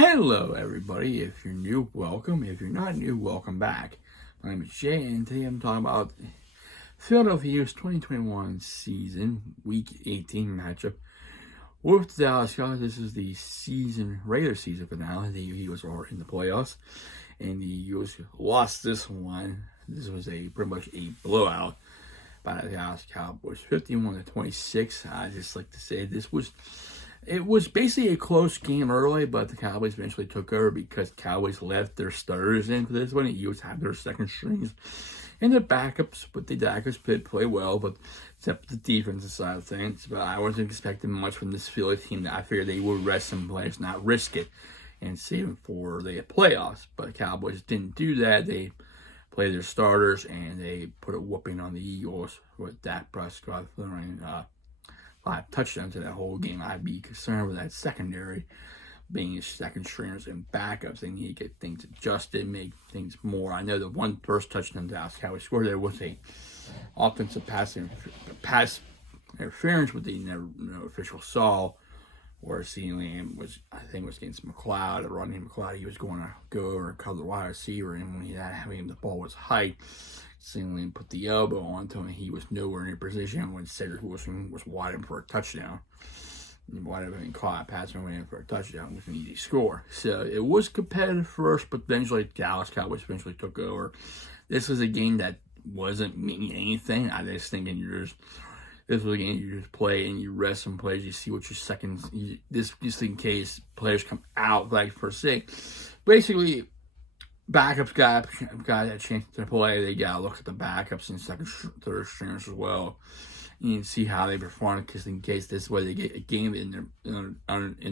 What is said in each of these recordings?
Hello, everybody. If you're new, welcome. If you're not new, welcome back. My name is Jay, and today I'm talking about Philadelphia's 2021 season, Week 18 matchup with the Dallas Cowboys. This is the regular season finale. The Eagles are in the playoffs, and the Eagles lost this one. This was pretty much a blowout by the Dallas Cowboys, 51-26. I just like to say it was basically a close game early, but the Cowboys eventually took over because Cowboys left their starters in for this one. The Eagles had their second strings and their backups, but the backups did play well, but except the defensive side of things. But I wasn't expecting much from this Philly team. I figured they would rest some players, not risk it, and save them for the playoffs. But the Cowboys didn't do that. They played their starters, and they put a whooping on the Eagles with Dak Prescott throwing 5 touchdowns in that whole game. I'd be concerned with that secondary being his second stringers and backups. They need to get things adjusted, make things more. I know the first touchdown Dallas Cowboys scored there was a offensive pass interference, but no official saw. Where CeeDee was getting some McLeod, Rodney McLeod. He was going to go over and cover the wide receiver, and when the ball was high, CeeDee put the elbow onto him, and he was nowhere in position when Cedric Wilson was wide open for a touchdown. He might have been caught passing away for a touchdown with an easy score. So it was competitive first, but eventually Dallas Cowboys took over. This was a game that wasn't meaning anything. I just think this was a game you just play and you rest some players. You see what your seconds. Just in case players come out like per se. Basically, backups got that chance to play. They got to look at the backups and third stringers as well. You can see how they perform, because in case this way they get a game in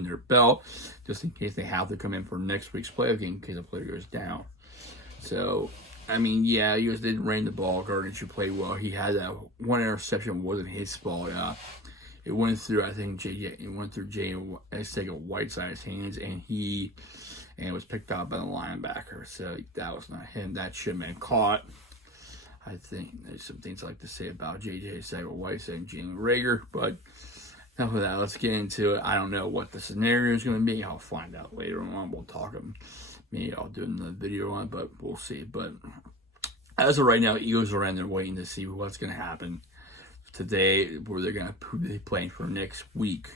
their belt, just in case they have to come in for next week's playoff game because the player goes down. So, I mean, yeah, he didn't rain the ball. Gardner played well. He had that one interception, wasn't his fault. It went through, I think, Jay Whiteside's hands, and it was picked up by the linebacker. So that was not him. That should have been caught. I think there's some things I like to say about J.J. Whiteside and Jalen Reagor, but enough of that. Let's get into it. I don't know what the scenario is going to be. I'll find out later on. We'll talk. Maybe I'll do another video on it, but we'll see. But as of right now, Eagles are in there waiting to see what's going to happen today, where they're going to be playing for next week.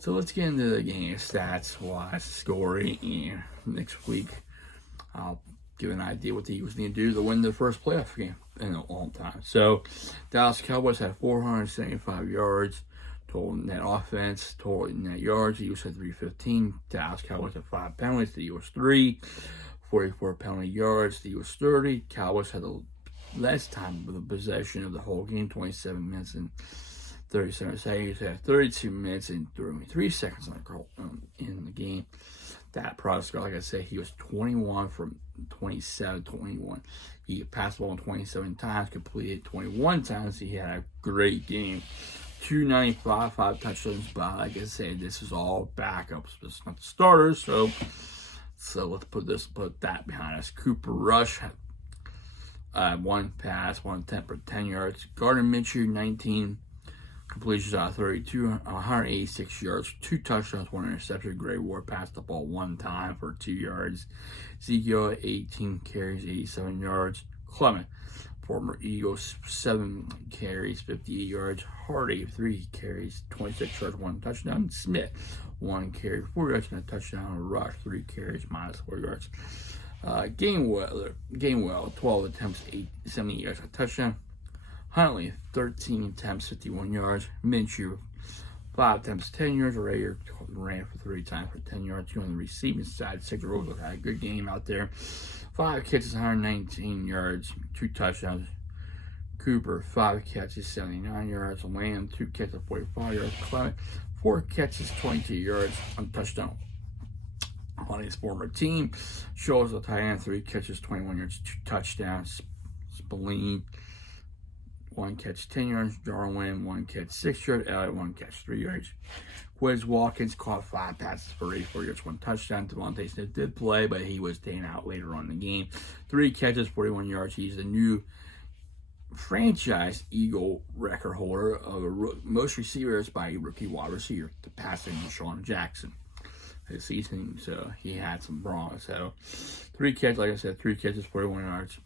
So let's get into the game stats-wise, scoring, and next week I'll give an idea what the Eagles need to do to win their first playoff game in a long time. So Dallas Cowboys had 475 yards total net offense, total net yards. The Eagles had 315. Dallas Cowboys had 5 penalties. The Eagles 3. 44 penalty yards. The Eagles 30. Cowboys had the less time with the possession of the whole game, 27 minutes and 37 seconds. They had 32 minutes and 33 seconds in the game. That Prescott, like I said, he was 21 from 21. He passed the ball 27 times, completed 21 times. He had a great game. 295, 5 touchdowns, but like I said, this is all backups. It's not the starters, so let's put that behind us. Cooper Rush had 1 pass, 1 attempt for 10 yards. Gardner Minshew, 19 completions out of 32, 186 yards, 2 touchdowns, 1 interception. Gray Ward passed the ball 1 time for 2 yards. Ezekiel, 18 carries, 87 yards. Clement, former Eagles, 7 carries, 58 yards. Hardy, 3 carries, 26 yards, 1 touchdown. Smith, 1 carry, 4 yards, and a touchdown. Rush, 3 carries, -4 yards. Gainwell, 12 attempts, 70 yards, a touchdown. Huntley, 13 attempts, 51 yards. Minshew, 5 attempts, 10 yards. Reagor ran for 3 times for 10 yards. On the receiving side, Cedric Wilson had a good game out there. 5 catches, 119 yards, 2 touchdowns. Cooper, 5 catches, 79 yards. Lamb, 2 catches, 45 yards. Clement, 4 catches, 22 yards, 1 touchdown. On his former team, Schultz, the tight end, 3 catches, 21 yards, 2 touchdowns. Spillane, 1 catch, 10 yards. Jarwin, 1 catch, 6 yards. Elliott, 1 catch, 3 yards. Quiz Watkins caught 5 passes for 84 yards, 1 touchdown. Devontae Smith did play, but he was taken out later on in the game. 3 catches, 41 yards. He's the new franchise Eagle record holder of most receivers by a rookie wide receiver, the passing Deshaun Jackson. this season, so he had some bronze. So 3 catches, like I said, 3 catches, 41 yards.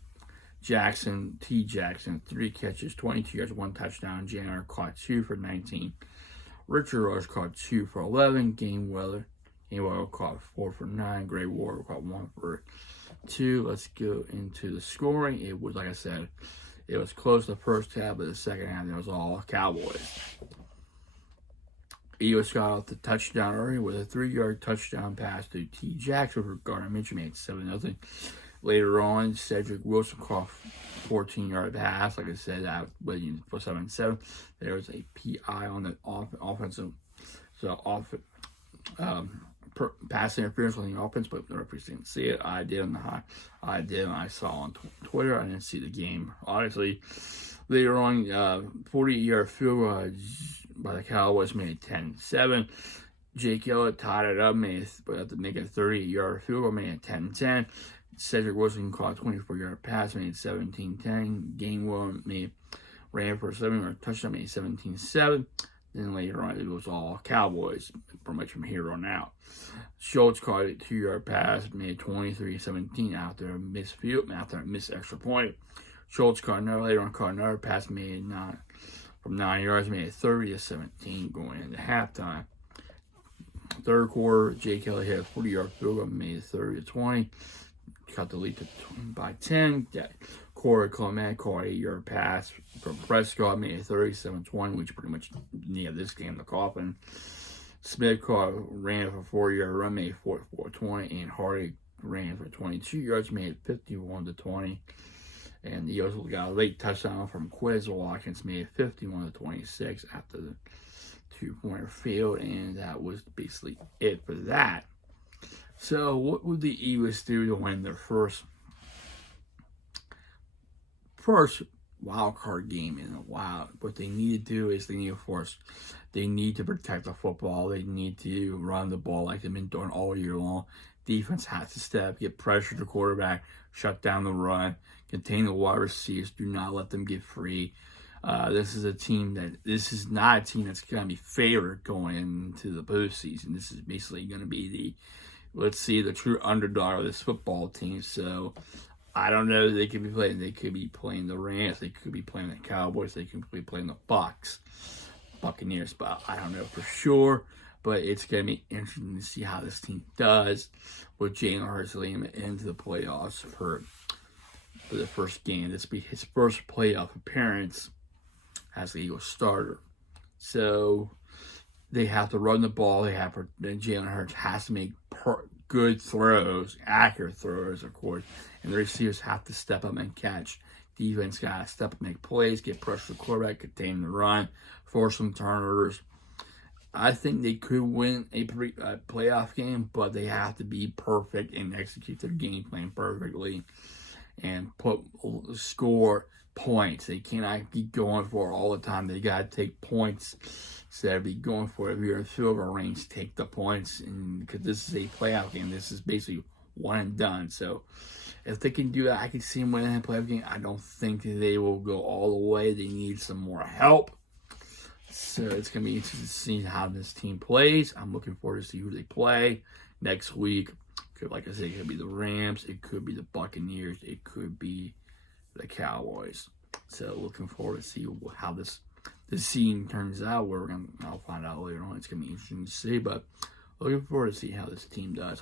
Jackson, 3 catches, 22 yards, 1 touchdown. Janier caught 2 for 19. Richard Rose caught 2 for 11. Gainwell caught 4 for 9. Gray Ward caught 1 for 2. Let's go into the scoring. It was, like I said, it was close the first half, but the second half, it was all Cowboys. Eagles got off the touchdown early with a 3-yard touchdown pass to T. Jackson for Gardner Minshew, made 7-0. Later on, Cedric Wilson caught a 14-yard pass. Like I said, that was for 7-7. There was a PI on the offensive, pass interference on the offense, but the referees didn't see it. I did I saw on Twitter. I didn't see the game. Honestly, later on, 48-yard field goal by the Cowboys made it 10-7. Jake Elliott tied it up, but to make a 38-yard field goal, made it 10-10. Cedric Wilson caught a 24-yard pass, made it 17-10. Gainwell ran for a 7-yard touchdown, made it 17-7. Then later on, it was all Cowboys, pretty much from here on out. Schultz caught a 2-yard pass, made 23-17 after a missed extra point. Schultz later on caught another pass, made 9 yards, made it 30-17 going into halftime. Third quarter, Jake Elliott hit a 40-yard field goal, made it 30-20. Cut the lead by 10. Corey Clement caught an 8-yard pass from Prescott, made it 37-20, which pretty much nailed this game the coffin. Smith ran for a 4-yard run, made it 44-20, and Hardy ran for 22 yards, made it 51-20. And the Eagles got a late touchdown from Quiz Watkins, made it 51-26 after the 2-pointer field, and that was basically it for that. So, what would the Eagles do to win their first wild card game in a while? What they need to do is they need to protect the football. They need to run the ball like they've been doing all year long. Defense has to step, get pressure to the quarterback, shut down the run, contain the wide receivers. Do not let them get free. This is not a team that's going to be favored going into the postseason. This is basically going to be the true underdog of this football team. So I don't know. They could be playing the Rams. They could be playing the Cowboys. They could be playing the Buccaneers. But I don't know for sure. But it's going to be interesting to see how this team does with Jalen Hurts leading into the playoffs for the first game. This will be his first playoff appearance as the Eagles starter. So they have to run the ball. Jalen Hurts has to make good throws, accurate throws, of course. And the receivers have to step up and catch. Defense got to step up and make plays, get pressure to the quarterback, contain the run, force some turnovers. I think they could win a playoff game, but they have to be perfect and execute their game plan perfectly and score points. They cannot be going for it all the time. They got to take points instead of be going for it. If you're in field goal range, take the points. And because this is a playoff game, this is basically one and done. So if they can do that, I can see them winning a playoff game. I don't think they will go all the way. They need some more help. So it's going to be interesting to see how this team plays. I'm looking forward to see who they play next week. Like I said, it could be the Rams. It could be the Buccaneers. It could be the Cowboys. So looking forward to see how this scene turns out. I'll find out later on. It's going to be interesting to see. But looking forward to see how this team does.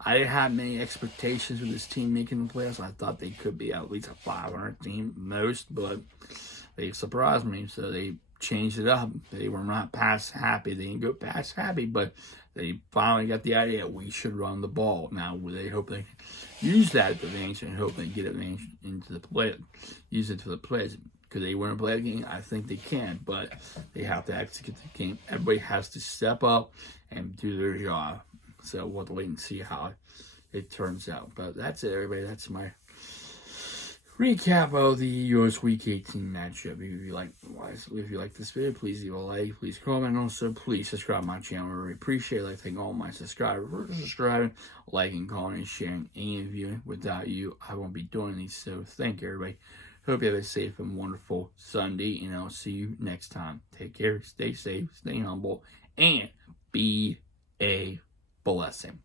I didn't have many expectations with this team making the playoffs. I thought they could be at least a 500 team most. But they surprised me. So they changed it up. They were not pass happy. They didn't go pass happy, but they finally got the idea we should run the ball. Now they hope they use that advantage and hope they get advantage into the play, use it for the plays. Could they win a play game? I think they can, but they have to execute the game. Everybody has to step up and do their job. So we'll have to wait and see how it turns out. But that's it, everybody. That's my recap of the US Week 18 matchup. If you like this video, please leave a like, please comment, and also please subscribe to my channel. I really appreciate it. I thank all my subscribers for subscribing, liking, commenting, sharing, and viewing. Without you, I won't be doing these. So thank you, everybody. Hope you have a safe and wonderful Sunday, and I'll see you next time. Take care, stay safe, stay humble, and be a blessing.